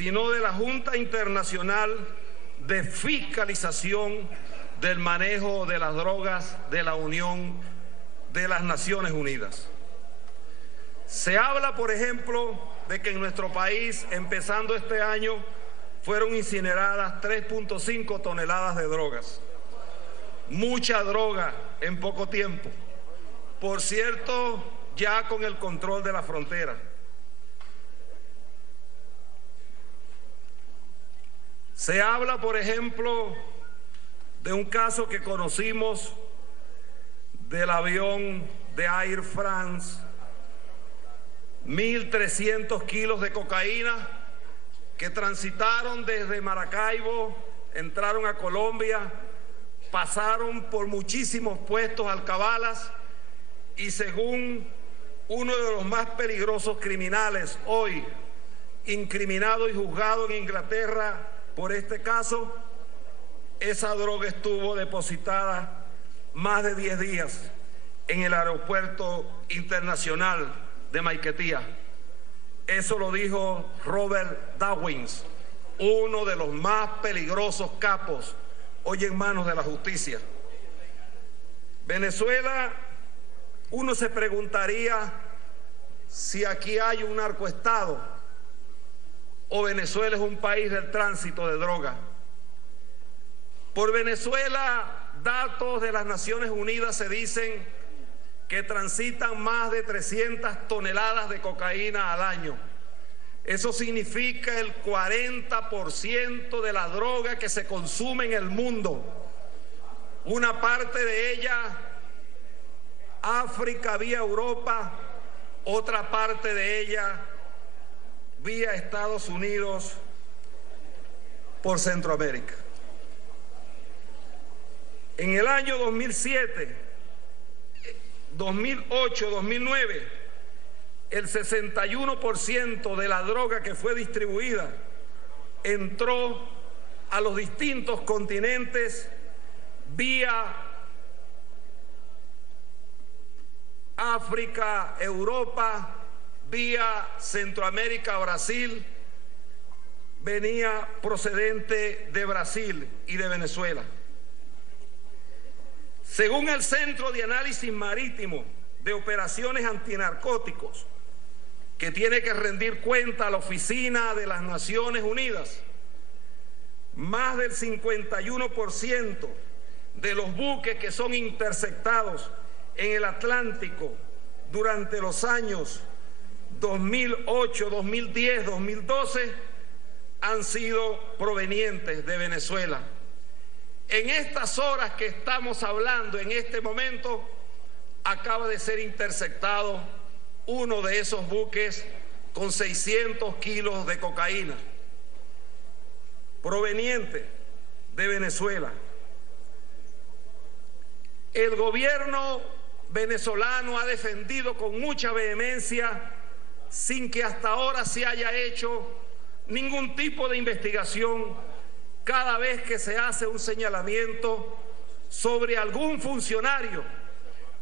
sino de la Junta Internacional de Fiscalización del Manejo de las Drogas de la Unión de las Naciones Unidas. Se habla, por ejemplo, de que en nuestro país, empezando este año, fueron incineradas 3.5 toneladas de drogas. Mucha droga en poco tiempo. Por cierto, ya con el control de la frontera. Se habla, por ejemplo, de un caso que conocimos del avión de Air France, 1.300 kilos de cocaína que transitaron desde Maracaibo, entraron a Colombia, pasaron por muchísimos puestos alcabalas y, según uno de los más peligrosos criminales hoy incriminado y juzgado en Inglaterra por este caso, esa droga estuvo depositada más de 10 días en el aeropuerto internacional de Maiquetía. Eso lo dijo Robert Dawkins, uno de los más peligrosos capos hoy en manos de la justicia. Venezuela, uno se preguntaría si aquí hay un narcoestado o Venezuela es un país del tránsito de droga. Por Venezuela, datos de las Naciones Unidas se dicen que transitan más de 300 toneladas de cocaína al año. Eso significa el 40% de la droga que se consume en el mundo. Una parte de ella, África vía Europa, otra parte de ella vía Estados Unidos por Centroamérica. En el año 2007, 2008, 2009, el 61% de la droga que fue distribuida entró a los distintos continentes vía África, Europa, vía Centroamérica, Brasil, venía procedente de Brasil y de Venezuela. Según el Centro de Análisis Marítimo de Operaciones Antinarcóticos, que tiene que rendir cuenta a la Oficina de las Naciones Unidas, más del 51% de los buques que son interceptados en el Atlántico durante los años 2008, 2010, 2012 han sido provenientes de Venezuela. En estas horas que estamos hablando, en este momento, acaba de ser interceptado uno de esos buques con 600 kilos de cocaína, proveniente de Venezuela. El gobierno venezolano ha defendido con mucha vehemencia, sin que hasta ahora se haya hecho ningún tipo de investigación, cada vez que se hace un señalamiento sobre algún funcionario,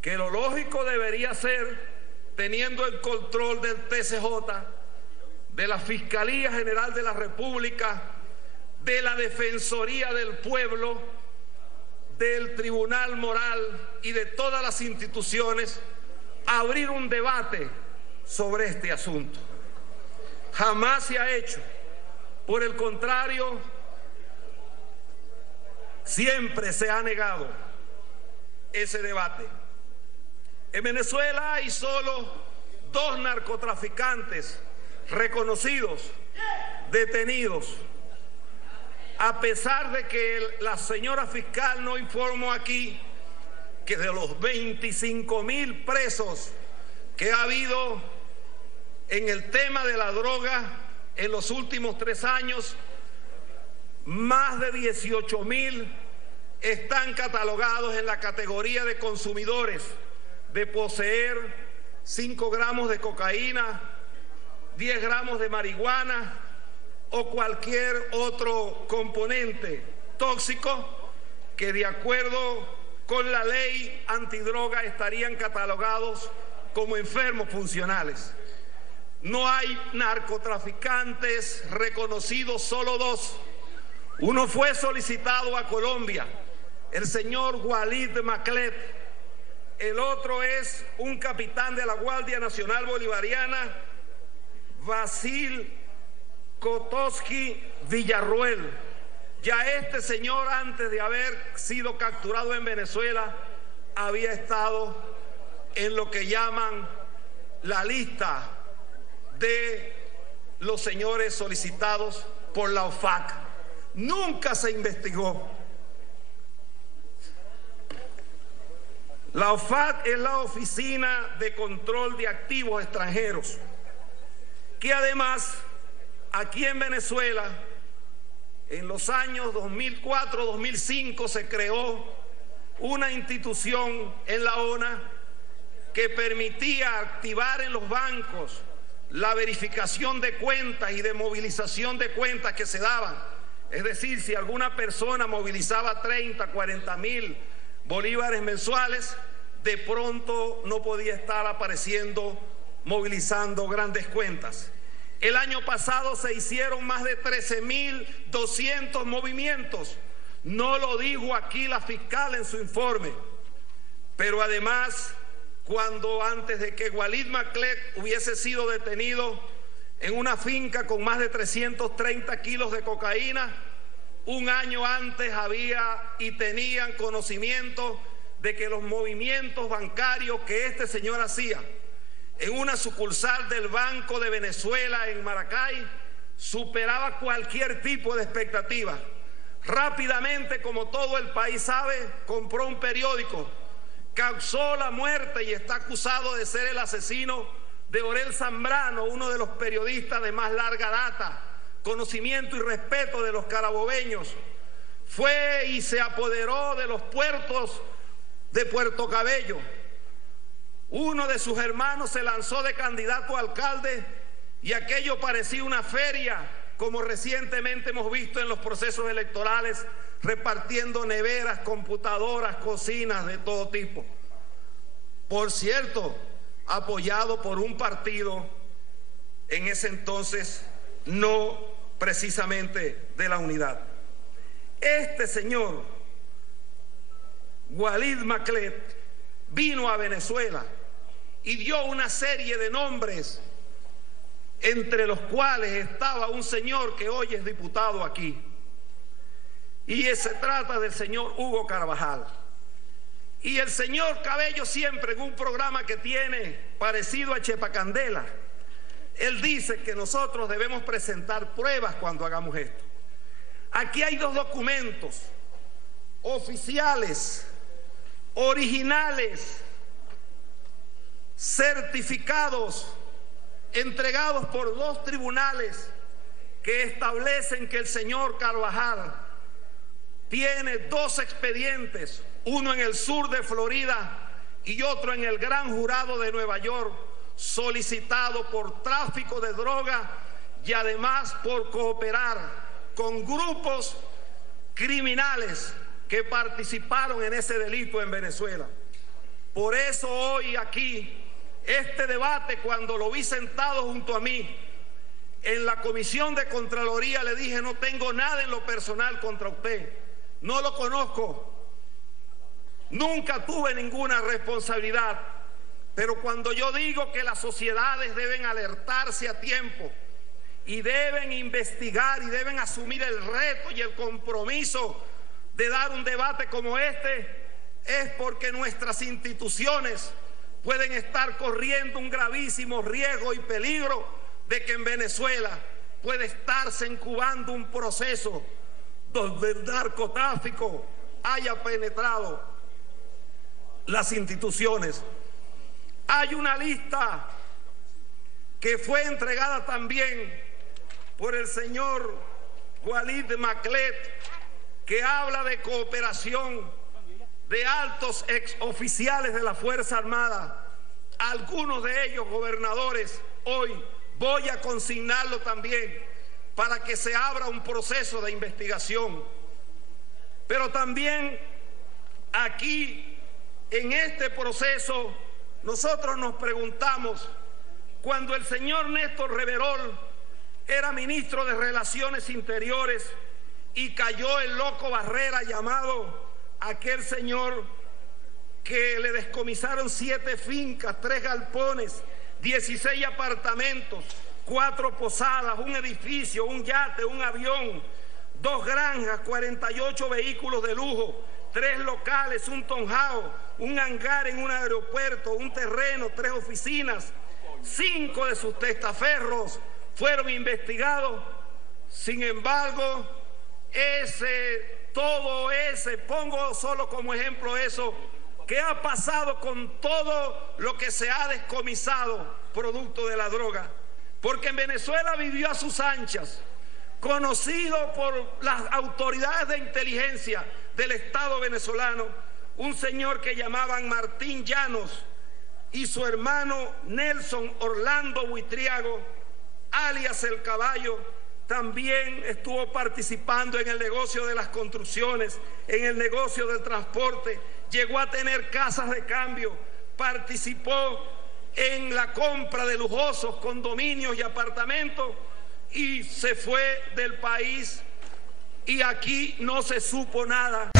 que lo lógico debería ser, teniendo el control del TCJ, de la Fiscalía General de la República, de la Defensoría del Pueblo, del Tribunal Moral y de todas las instituciones, abrir un debate sobre este asunto. Jamás se ha hecho. Por el contrario, siempre se ha negado ese debate. En Venezuela hay solo 2 narcotraficantes reconocidos, detenidos, a pesar de que la señora fiscal no informó aquí que de los 25.000 presos que ha habido en el tema de la droga en los últimos 3 años, más de 18.000 están catalogados en la categoría de consumidores, de poseer 5 gramos de cocaína, 10 gramos de marihuana o cualquier otro componente tóxico que, de acuerdo con la ley antidroga, estarían catalogados como enfermos funcionales. no hay narcotraficantes reconocidos, solo dos. Uno fue solicitado a Colombia, el señor Walid Maclet. El otro es un capitán de la Guardia Nacional Bolivariana, Basil Kotoski Villarruel. Ya este señor, antes de haber sido capturado en Venezuela, había estado en lo que llaman la lista de los señores solicitados por la OFAC. Nunca se investigó. La OFAC es la Oficina de Control de Activos Extranjeros, que además aquí en Venezuela en los años 2004-2005 se creó una institución en la ONA que permitía activar en los bancos la verificación de cuentas y de movilización de cuentas que se daban. Es decir, si alguna persona movilizaba 30, 40 mil bolívares mensuales, de pronto no podía estar apareciendo movilizando grandes cuentas. El año pasado se hicieron más de 13.200 movimientos. No lo dijo aquí la fiscal en su informe, pero además, cuando antes de que Walid Maclet hubiese sido detenido en una finca con más de 330 kilos de cocaína, un año antes había y tenían conocimiento de que los movimientos bancarios que este señor hacía en una sucursal del Banco de Venezuela en Maracay superaba cualquier tipo de expectativa. Rápidamente, como todo el país sabe, compró un periódico, causó la muerte y está acusado de ser el asesino de Orel Zambrano, uno de los periodistas de más larga data, conocimiento y respeto de los carabobeños. Fue y se apoderó de los puertos de Puerto Cabello. Uno de sus hermanos se lanzó de candidato a alcalde y aquello parecía una feria, como recientemente hemos visto en los procesos electorales, repartiendo neveras, computadoras, cocinas de todo tipo. Por cierto, apoyado por un partido en ese entonces no precisamente de la unidad. Este señor, Walid Maclet, vino a Venezuela y dio una serie de nombres, entre los cuales estaba un señor que hoy es diputado aquí. Y se trata del señor Hugo Carvajal. Y el señor Cabello siempre, en un programa que tiene parecido a Chepa Candela, él dice que nosotros debemos presentar pruebas cuando hagamos esto. Aquí hay dos documentos oficiales, originales, certificados, entregados por dos tribunales que establecen que el señor Carvajal tiene dos expedientes, uno en el sur de Florida y otro en el Gran Jurado de Nueva York, solicitado por tráfico de droga y además por cooperar con grupos criminales que participaron en ese delito en Venezuela. Por eso hoy aquí, este debate, cuando lo vi sentado junto a mí en la Comisión de Contraloría, le dije: no tengo nada en lo personal contra usted, no lo conozco, nunca tuve ninguna responsabilidad, pero cuando yo digo que las sociedades deben alertarse a tiempo y deben investigar y deben asumir el reto y el compromiso de dar un debate como este, es porque nuestras instituciones pueden estar corriendo un gravísimo riesgo y peligro de que en Venezuela puede estarse incubando un proceso donde el narcotráfico haya penetrado las instituciones. Hay una lista que fue entregada también por el señor Walid Maclet, que habla de cooperación de altos exoficiales de la Fuerza Armada, algunos de ellos gobernadores. Hoy voy a consignarlo también para que se abra un proceso de investigación. Pero también aquí, en este proceso, nosotros nos preguntamos cuando el señor Néstor Reverol era ministro de Relaciones Interiores y cayó el loco Barrera, llamado aquel señor que le descomisaron 7 fincas, 3 galpones, 16 apartamentos, 4 posadas, un edificio, un yate, un avión, 2 granjas, 48 vehículos de lujo, 3 locales, un townhouse, un hangar en un aeropuerto, un terreno, 3 oficinas. 5 de sus testaferros fueron investigados. Sin embargo, pongo solo como ejemplo eso, ¿qué ha pasado con todo lo que se ha descomisado producto de la droga? Porque en Venezuela vivió a sus anchas, conocido por las autoridades de inteligencia del Estado venezolano, un señor que llamaban Martín Llanos y su hermano Nelson Orlando Buitriago, alias El Caballo. También estuvo participando en el negocio de las construcciones, en el negocio del transporte, llegó a tener casas de cambio, participó en la compra de lujosos condominios y apartamentos y se fue del país y aquí no se supo nada.